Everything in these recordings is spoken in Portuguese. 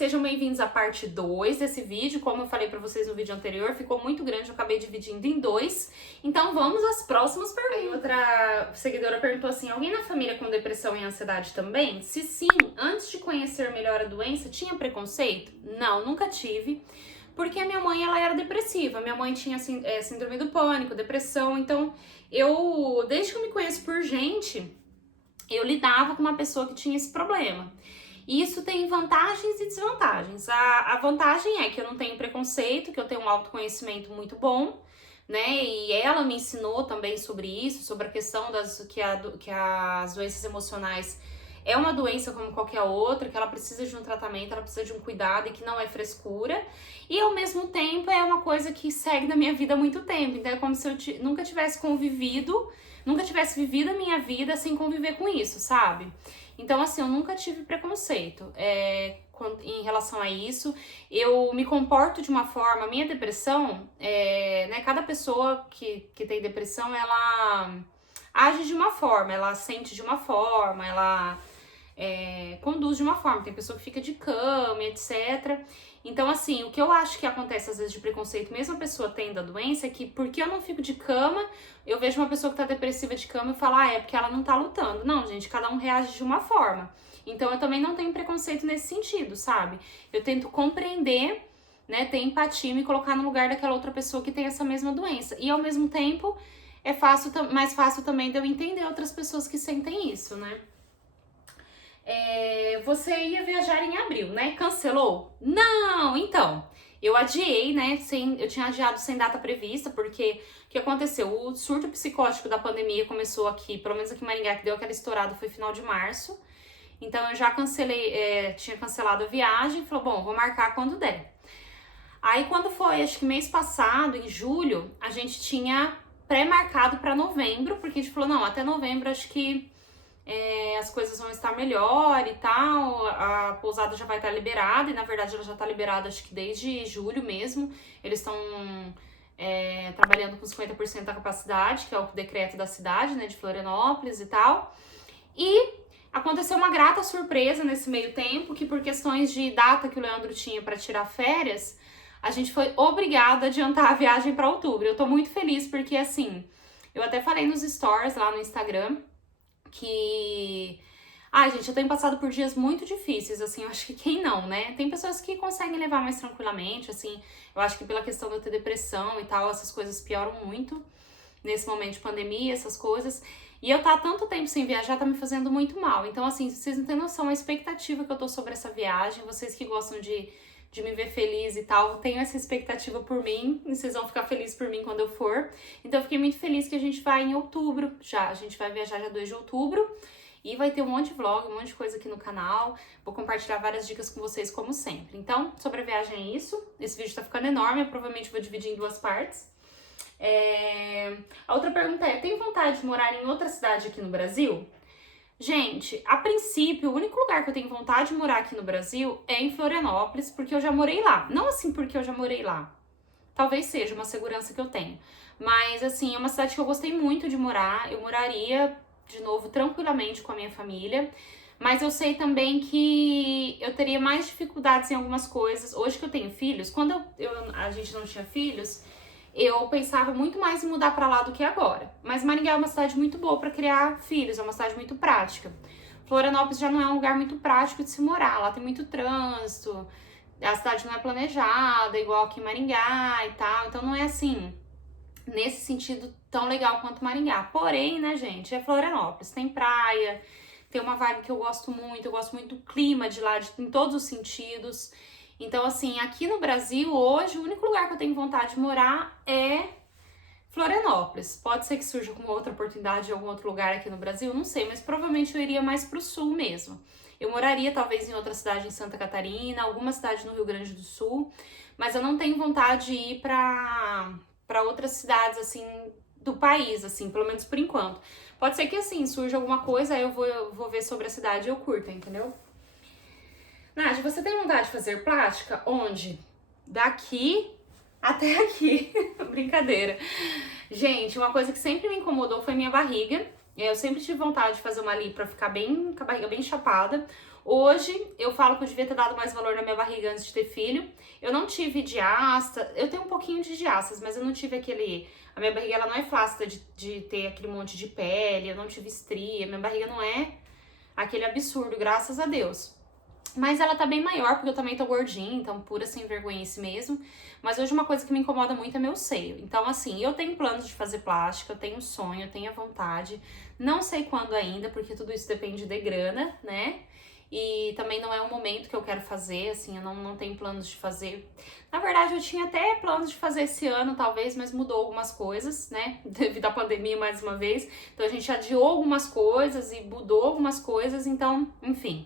sejam bem-vindos à parte 2 desse vídeo. Como eu falei pra vocês no vídeo anterior, ficou muito grande, eu acabei dividindo em dois. Então vamos às próximas perguntas. Aí outra seguidora perguntou assim: alguém na família com depressão e ansiedade também? Se sim, antes de conhecer melhor a doença, tinha preconceito? Não, nunca tive. Porque a minha mãe, ela era depressiva. Minha mãe tinha síndrome do pânico, depressão. Então, desde que eu me conheço por gente, eu lidava com uma pessoa que tinha esse problema. E isso tem vantagens e desvantagens. A vantagem é que eu não tenho preconceito, que eu tenho um autoconhecimento muito bom, né? E ela me ensinou também sobre isso, sobre a questão que as doenças emocionais é uma doença como qualquer outra, que ela precisa de um tratamento, ela precisa de um cuidado e que não é frescura. E ao mesmo tempo é uma coisa que segue na minha vida há muito tempo. Então é como se eu nunca tivesse nunca tivesse vivido a minha vida sem conviver com isso, sabe? Então, assim, eu nunca tive preconceito em relação a isso. Eu me comporto de uma forma, a minha depressão, né, cada pessoa que tem depressão, ela age de uma forma, ela sente de uma forma, ela conduz de uma forma. Tem pessoa que fica de cama, etc. Então, assim, o que eu acho que acontece às vezes de preconceito, mesmo a pessoa tendo a doença, é que porque eu não fico de cama, eu vejo uma pessoa que tá depressiva de cama e falo, é porque ela não tá lutando. Não, gente, cada um reage de uma forma. Então, eu também não tenho preconceito nesse sentido, sabe? Eu tento compreender, né, ter empatia e me colocar no lugar daquela outra pessoa que tem essa mesma doença. E, ao mesmo tempo, é mais fácil também de eu entender outras pessoas que sentem isso, né? Você ia viajar em abril, né? Cancelou? Não! Então, eu adiei, né? Eu tinha adiado sem data prevista, porque o que aconteceu? O surto psicótico da pandemia começou aqui, pelo menos aqui em Maringá, que deu aquela estourada, foi final de março. Então, eu já tinha cancelado a viagem, falou, bom, vou marcar quando der. Aí, quando foi, acho que mês passado, em julho, a gente tinha pré-marcado para novembro, porque a gente falou, não, até novembro acho que as coisas vão estar melhor e tal, a pousada já vai estar liberada, e na verdade ela já está liberada acho que desde julho mesmo. Eles estão trabalhando com 50% da capacidade, que é o decreto da cidade, né, de Florianópolis e tal. E aconteceu uma grata surpresa nesse meio tempo, que por questões de data que o Leandro tinha para tirar férias, a gente foi obrigada a adiantar a viagem para outubro. Eu tô muito feliz porque, assim, eu até falei nos stories lá no Instagram, que... gente, eu tenho passado por dias muito difíceis, assim, eu acho que quem não, né? Tem pessoas que conseguem levar mais tranquilamente, assim, eu acho que pela questão de eu ter depressão e tal, essas coisas pioram muito nesse momento de pandemia, essas coisas. E eu tá há tanto tempo sem viajar, tá me fazendo muito mal. Então, assim, vocês não têm noção a expectativa que eu tô sobre essa viagem, vocês que gostam de me ver feliz e tal, tenho essa expectativa por mim, e vocês vão ficar felizes por mim quando eu for. Então eu fiquei muito feliz que a gente vai em outubro já, a gente vai viajar dia 2 de outubro, e vai ter um monte de vlog, um monte de coisa aqui no canal, vou compartilhar várias dicas com vocês como sempre. Então, sobre a viagem é isso, esse vídeo tá ficando enorme, eu provavelmente vou dividir em duas partes. A outra pergunta é, tem vontade de morar em outra cidade aqui no Brasil? Gente, a princípio, o único lugar que eu tenho vontade de morar aqui no Brasil é em Florianópolis, porque eu já morei lá. Não assim porque eu já morei lá. Talvez seja uma segurança que eu tenho. Mas, assim, é uma cidade que eu gostei muito de morar. Eu moraria, de novo, tranquilamente com a minha família. Mas eu sei também que eu teria mais dificuldades em algumas coisas. Hoje que eu tenho filhos, quando a gente não tinha filhos, eu pensava muito mais em mudar pra lá do que agora. Mas Maringá é uma cidade muito boa pra criar filhos, é uma cidade muito prática. Florianópolis já não é um lugar muito prático de se morar, lá tem muito trânsito, a cidade não é planejada, igual aqui em Maringá e tal, então não é assim, nesse sentido, tão legal quanto Maringá. Porém, né, gente, é Florianópolis, tem praia, tem uma vibe que eu gosto muito do clima de lá, em todos os sentidos. Então, assim, aqui no Brasil, hoje, o único lugar que eu tenho vontade de morar é Florianópolis. Pode ser que surja alguma outra oportunidade em algum outro lugar aqui no Brasil, não sei, mas provavelmente eu iria mais pro sul mesmo. Eu moraria talvez em outra cidade em Santa Catarina, alguma cidade no Rio Grande do Sul, mas eu não tenho vontade de ir pra outras cidades, assim, do país, assim, pelo menos por enquanto. Pode ser que, assim, surja alguma coisa, aí eu vou ver sobre a cidade e eu curto, entendeu? Nádia, você tem vontade de fazer plástica? Onde? Daqui até aqui. Brincadeira. Gente, uma coisa que sempre me incomodou foi minha barriga. Eu sempre tive vontade de fazer uma lipo pra ficar com a barriga bem chapada. Hoje, eu falo que eu devia ter dado mais valor na minha barriga antes de ter filho. Eu não tive diástase, eu tenho um pouquinho de diástase, mas eu não tive aquele... A minha barriga, ela não é flácida de ter aquele monte de pele, eu não tive estria, minha barriga não é aquele absurdo, graças a Deus. Mas ela tá bem maior, porque eu também tô gordinha, então pura sem vergonhice mesmo. Mas hoje uma coisa que me incomoda muito é meu seio. Então, assim, eu tenho planos de fazer plástica, eu tenho sonho, eu tenho a vontade. Não sei quando ainda, porque tudo isso depende de grana, né? E também não é o momento que eu quero fazer, assim, eu não tenho planos de fazer. Na verdade, eu tinha até planos de fazer esse ano, talvez, mas mudou algumas coisas, né? Devido à pandemia, mais uma vez. Então, a gente adiou algumas coisas e mudou algumas coisas, então, enfim...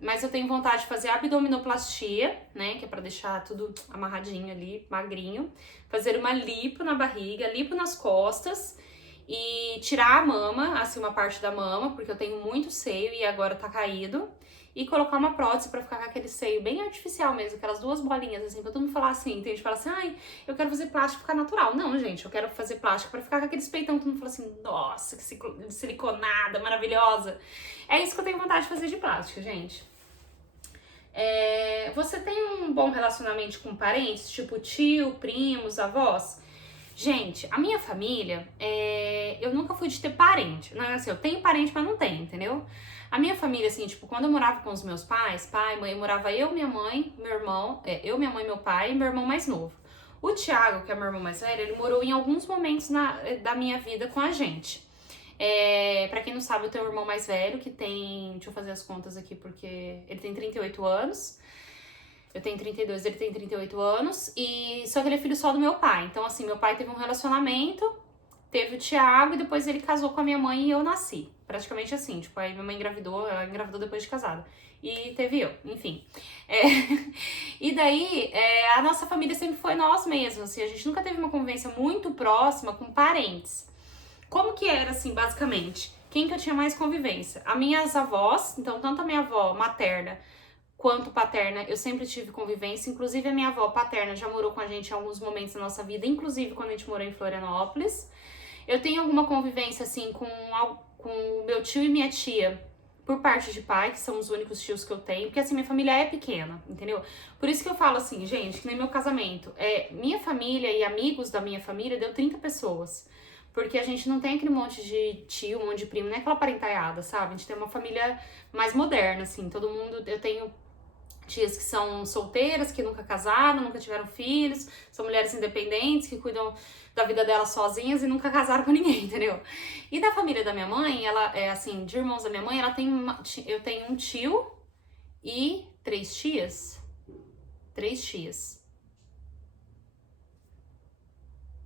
Mas eu tenho vontade de fazer abdominoplastia, né? Que é pra deixar tudo amarradinho ali, magrinho. Fazer uma lipo na barriga, lipo nas costas e tirar a mama, assim, uma parte da mama, porque eu tenho muito seio e agora tá caído. E colocar uma prótese pra ficar com aquele seio bem artificial mesmo, aquelas duas bolinhas, assim, pra todo mundo falar assim. Tem gente que fala assim, ai, eu quero fazer plástico pra ficar natural. Não, gente, eu quero fazer plástico pra ficar com aqueles peitão que todo mundo fala assim, nossa, que siliconada, maravilhosa. É isso que eu tenho vontade de fazer de plástica, gente. Você tem um bom relacionamento com parentes, tipo tio, primos, avós? Gente, a minha família, eu nunca fui de ter parente. Não é assim, eu tenho parente, mas não tenho, entendeu? A minha família, assim, tipo, quando eu morava com os meus pais, pai, mãe, morava eu, minha mãe, meu irmão, eu, minha mãe, meu pai e meu irmão mais novo. O Thiago, que é meu irmão mais velho, ele morou em alguns momentos da minha vida com a gente. Pra quem não sabe, eu tenho um irmão mais velho que tem... Deixa eu fazer as contas aqui, porque ele tem 38 anos. Eu tenho 32, ele tem 38 anos. Só que ele é filho só do meu pai. Então, assim, meu pai teve um relacionamento, teve o Thiago e depois ele casou com a minha mãe e eu nasci. Praticamente assim, tipo, aí minha mãe engravidou, ela engravidou depois de casada. E teve eu, enfim. E daí, a nossa família sempre foi nós mesmos, assim, a gente nunca teve uma convivência muito próxima com parentes. Como que era, assim, basicamente? Quem que eu tinha mais convivência? As minhas avós, então tanto a minha avó materna quanto paterna, eu sempre tive convivência. Inclusive a minha avó paterna já morou com a gente em alguns momentos da nossa vida, inclusive quando a gente morou em Florianópolis. Eu tenho alguma convivência, assim, com meu tio e minha tia, por parte de pai, que são os únicos tios que eu tenho, porque assim, minha família é pequena, entendeu? Por isso que eu falo assim, gente, que nem meu casamento, minha família e amigos da minha família deu 30 pessoas. Porque a gente não tem aquele monte de tio, um monte de primo, não é aquela parentaiada, sabe? A gente tem uma família mais moderna, assim, todo mundo, eu tenho tias que são solteiras, que nunca casaram, nunca tiveram filhos, são mulheres independentes, que cuidam da vida delas sozinhas e nunca casaram com ninguém, entendeu? E da família da minha mãe, ela é assim, de irmãos da minha mãe, eu tenho um tio e 3 tias. 3 tias.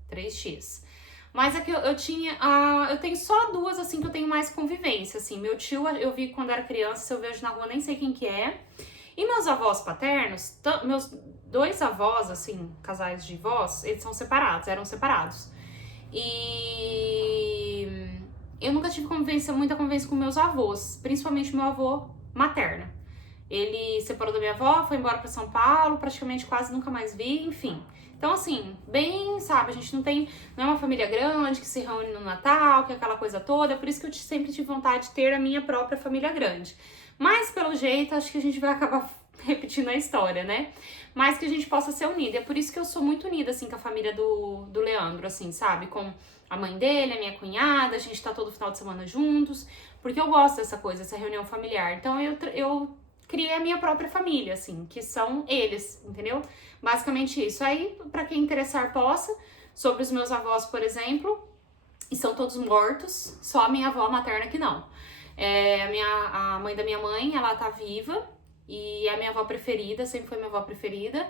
3 tias. Mas é que eu tenho só 2, assim, que eu tenho mais convivência, assim. Meu tio, eu vi quando era criança, se eu vejo na rua, nem sei quem que é. E meus avós paternos, meus 2 avós, assim, casais de vós, eles são separados, eram separados. E eu nunca tive muita convivência com meus avós, principalmente meu avô materno. Ele separou da minha avó, foi embora pra São Paulo, praticamente quase nunca mais vi, enfim. Então, assim, bem, sabe, a gente não é uma família grande que se reúne no Natal, que é aquela coisa toda, por isso que eu sempre tive vontade de ter a minha própria família grande. Mas, pelo jeito, acho que a gente vai acabar repetindo a história, né? Mas que a gente possa ser unida. É por isso que eu sou muito unida, assim, com a família do Leandro, assim, sabe? Com a mãe dele, a minha cunhada, a gente tá todo final de semana juntos, porque eu gosto dessa coisa, essa reunião familiar. Então, eu criei a minha própria família, assim, que são eles, entendeu? Basicamente isso. Aí, pra quem interessar, possa. Sobre os meus avós, por exemplo, e são todos mortos, só a minha avó materna que não. A mãe da minha mãe, ela tá viva, e é a minha avó preferida, sempre foi minha avó preferida,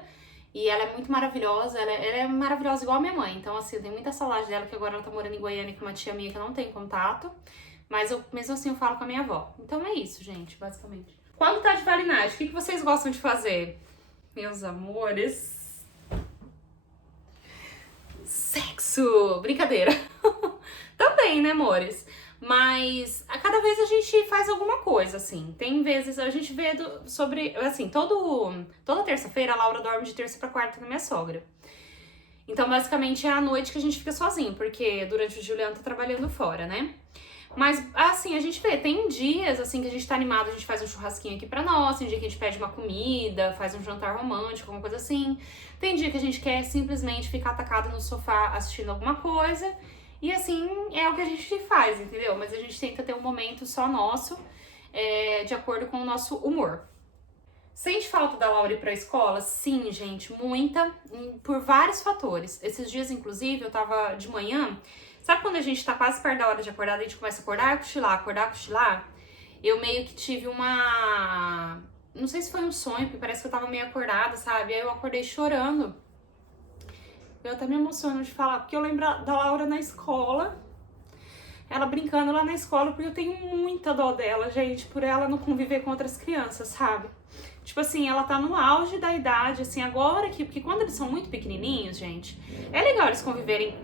e ela é muito maravilhosa, ela é maravilhosa igual a minha mãe, então assim, eu tenho muita saudade dela, que agora ela tá morando em Goiânia com uma tia minha que eu não tenho contato, mas mesmo assim eu falo com a minha avó. Então é isso, gente, basicamente. Quando tá de valinagem, o que vocês gostam de fazer? Meus amores... Sexo! Brincadeira! Também, né, amores? Mas a cada vez a gente faz alguma coisa, assim. Tem vezes a gente vê sobre... Assim, toda terça-feira a Laura dorme de terça pra quarta com a minha sogra. Então, basicamente, é a noite que a gente fica sozinho, porque durante o dia o Juliano tá trabalhando fora, né? Mas, assim, a gente vê, tem dias, assim, que a gente tá animado, a gente faz um churrasquinho aqui pra nós, tem dia que a gente pede uma comida, faz um jantar romântico, alguma coisa assim. Tem dia que a gente quer simplesmente ficar atacado no sofá assistindo alguma coisa. E, assim, é o que a gente faz, entendeu? Mas a gente tenta ter um momento só nosso, de acordo com o nosso humor. Sente falta da Laura ir pra escola? Sim, gente, muita, por vários fatores. Esses dias, inclusive, eu tava de manhã. Sabe quando a gente tá quase perto da hora de acordar, a gente começa a acordar, cochilar? Eu meio que tive uma... Não sei se foi um sonho, porque parece que eu tava meio acordada, sabe? Aí eu acordei chorando. Eu até me emociono de falar, porque eu lembro da Laura na escola, ela brincando lá na escola, porque eu tenho muita dó dela, gente, por ela não conviver com outras crianças, sabe? Tipo assim, ela tá no auge da idade, assim, agora que... Porque quando eles são muito pequenininhos, gente, é legal eles conviverem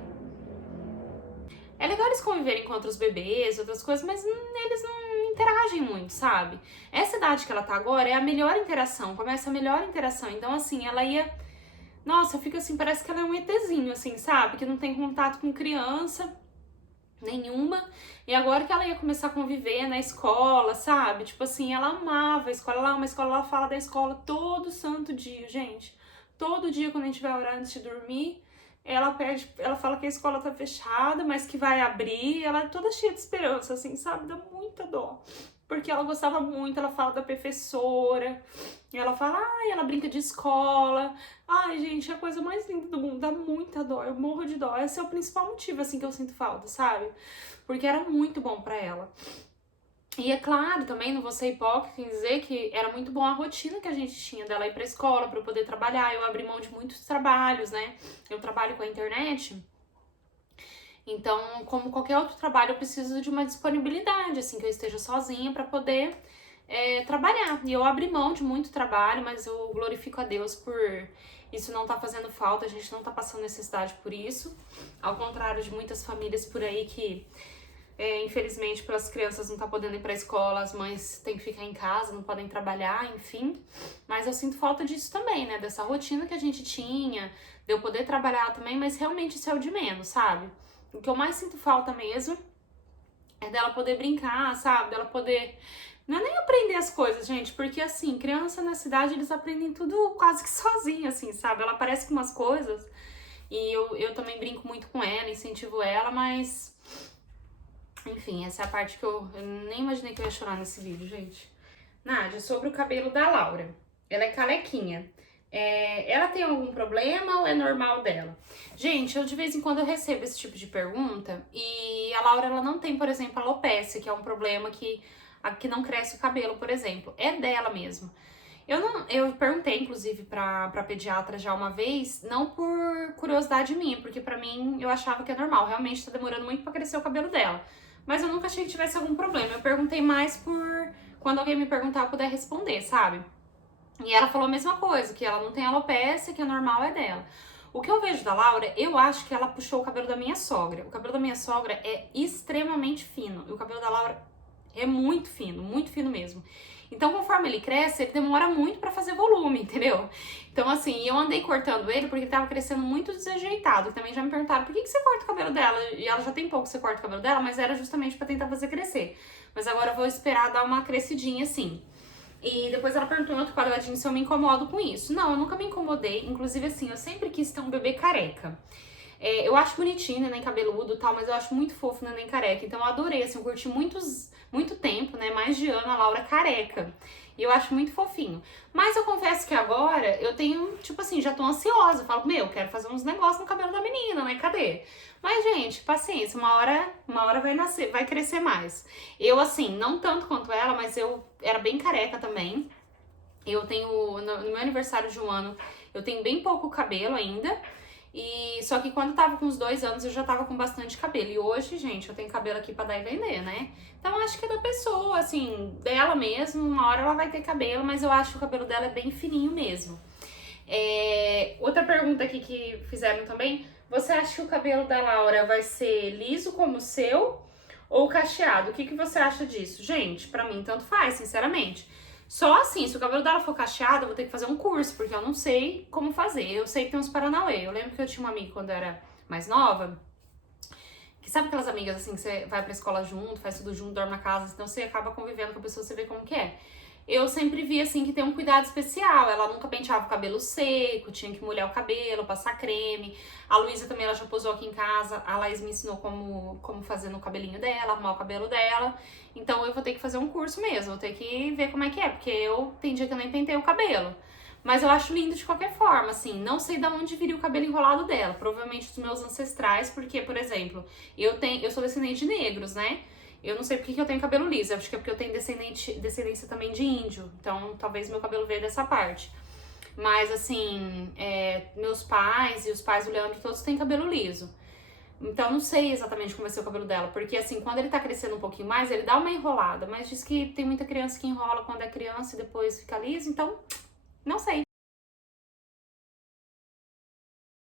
com outros bebês, outras coisas, mas eles não interagem muito, sabe? Essa idade que ela tá agora é a melhor interação, começa a melhor interação. Então, assim, ela ia... Nossa, eu fico assim, parece que ela é um ETzinho, assim, sabe? Que não tem contato com criança nenhuma. E agora que ela ia começar a conviver na escola, sabe? Tipo assim, ela amava a escola. Ela ama a escola, ela fala da escola todo santo dia, gente. Todo dia, quando a gente vai orar antes de dormir, ela fala que a escola tá fechada, mas que vai abrir. Ela é toda cheia de esperança, assim, sabe? Dá muita dó. Porque ela gostava muito, ela fala da professora, e ela fala, ai, ela brinca de escola. Ai, gente, é a coisa mais linda do mundo, dá muita dó, eu morro de dó. Esse é o principal motivo, assim, que eu sinto falta, sabe? Porque era muito bom pra ela. E é claro, também não vou ser hipócrita em dizer que era muito bom a rotina que a gente tinha dela ir pra escola, pra eu poder trabalhar. Eu abri mão de muitos trabalhos, né? Eu trabalho com a internet. Então, como qualquer outro trabalho, eu preciso de uma disponibilidade, assim, que eu esteja sozinha pra poder trabalhar. E eu abri mão de muito trabalho, mas eu glorifico a Deus por isso não tá fazendo falta, a gente não tá passando necessidade por isso. Ao contrário de muitas famílias por aí que... infelizmente, pelas crianças não tá podendo ir pra escola, as mães têm que ficar em casa, não podem trabalhar, enfim. Mas eu sinto falta disso também, né? Dessa rotina que a gente tinha, de eu poder trabalhar também, mas realmente isso é o de menos, sabe? O que eu mais sinto falta mesmo é dela poder brincar, sabe? Dela poder... Não é nem aprender as coisas, gente, porque assim, criança na cidade, eles aprendem tudo quase que sozinha, assim, sabe? Ela aparece com umas coisas e eu também brinco muito com ela, incentivo ela, mas... Enfim, essa é a parte que eu nem imaginei que eu ia chorar nesse vídeo, gente. Nádia, sobre o cabelo da Laura. Ela é carequinha. Ela tem algum problema ou é normal dela? Gente, eu de vez em quando eu recebo esse tipo de pergunta e a Laura, ela não tem, por exemplo, alopecia, que é um problema que não cresce o cabelo, por exemplo. É dela mesmo. Eu perguntei, inclusive, pra pediatra já uma vez, não por curiosidade minha, porque pra mim eu achava que é normal. Realmente tá demorando muito pra crescer o cabelo dela. Mas eu nunca achei que tivesse algum problema. Eu perguntei mais por quando alguém me perguntar eu puder responder, sabe? E ela falou a mesma coisa, que ela não tem alopecia, que é normal, é dela. O que eu vejo da Laura, eu acho que ela puxou o cabelo da minha sogra. O cabelo da minha sogra é extremamente fino. E o cabelo da Laura é muito fino mesmo. Então, conforme ele cresce, ele demora muito pra fazer volume, entendeu? Então, assim, eu andei cortando ele porque ele tava crescendo muito desajeitado. Também já me perguntaram, por que você corta o cabelo dela? E ela já tem pouco que você corta o cabelo dela, mas era justamente pra tentar fazer crescer. Mas agora eu vou esperar dar uma crescidinha, assim. E depois ela perguntou em outro quadradinho se eu me incomodo com isso. Não, eu nunca me incomodei. Inclusive, assim, eu sempre quis ter um bebê careca. Eu acho bonitinho, neném cabeludo e tal, mas eu acho muito fofo neném careca. Então eu adorei, assim, eu curti muito tempo, né, mais de ano, a Laura careca. E eu acho muito fofinho. Mas eu confesso que agora eu tenho, tipo assim, já tô ansiosa. Eu falo, meu, eu quero fazer uns negócios no cabelo da menina, né, cadê? Mas, gente, paciência, uma hora vai nascer, vai crescer mais. Eu, assim, não tanto quanto ela, mas eu era bem careca também. Eu tenho, no meu aniversário de 1 ano, eu tenho bem pouco cabelo ainda. E só que quando eu tava com uns 2 anos eu já tava com bastante cabelo. E hoje, gente, eu tenho cabelo aqui pra dar e vender, né? Então acho que é da pessoa, assim, dela mesmo. Uma hora ela vai ter cabelo, mas eu acho que o cabelo dela é bem fininho mesmo. Outra pergunta aqui que fizeram também. Você acha que o cabelo da Laura vai ser liso como o seu ou cacheado? O que você acha disso? Gente, pra mim tanto faz, sinceramente. Só assim, se o cabelo dela for cacheado, eu vou ter que fazer um curso, porque eu não sei como fazer. Eu sei que tem uns paranauê. Eu lembro que eu tinha uma amiga quando eu era mais nova, Que sabe aquelas amigas assim que você vai pra escola junto, faz tudo junto, dorme na casa, então você acaba convivendo com a pessoa, você vê como que é. Eu sempre vi assim que tem um cuidado especial. Ela nunca penteava o cabelo seco, tinha que molhar o cabelo, passar creme. A Luísa também, ela já posou aqui em casa. A Laís me ensinou como fazer no cabelinho dela, arrumar o cabelo dela. Então eu vou ter que fazer um curso mesmo, vou ter que ver como é que é, porque eu tem dia que eu nem pentei o cabelo. Mas eu acho lindo de qualquer forma, assim, não sei de onde viria o cabelo enrolado dela. Provavelmente dos meus ancestrais, porque, por exemplo, eu sou descendente de negros, né? Eu não sei porque que eu tenho cabelo liso, acho que é porque eu tenho descendência também de índio, então talvez meu cabelo veio dessa parte. Mas assim, meus pais e os pais do Leandro todos têm cabelo liso. Então não sei exatamente como vai ser o cabelo dela, porque assim, quando ele tá crescendo um pouquinho mais, ele dá uma enrolada, mas diz que tem muita criança que enrola quando é criança e depois fica liso, então não sei.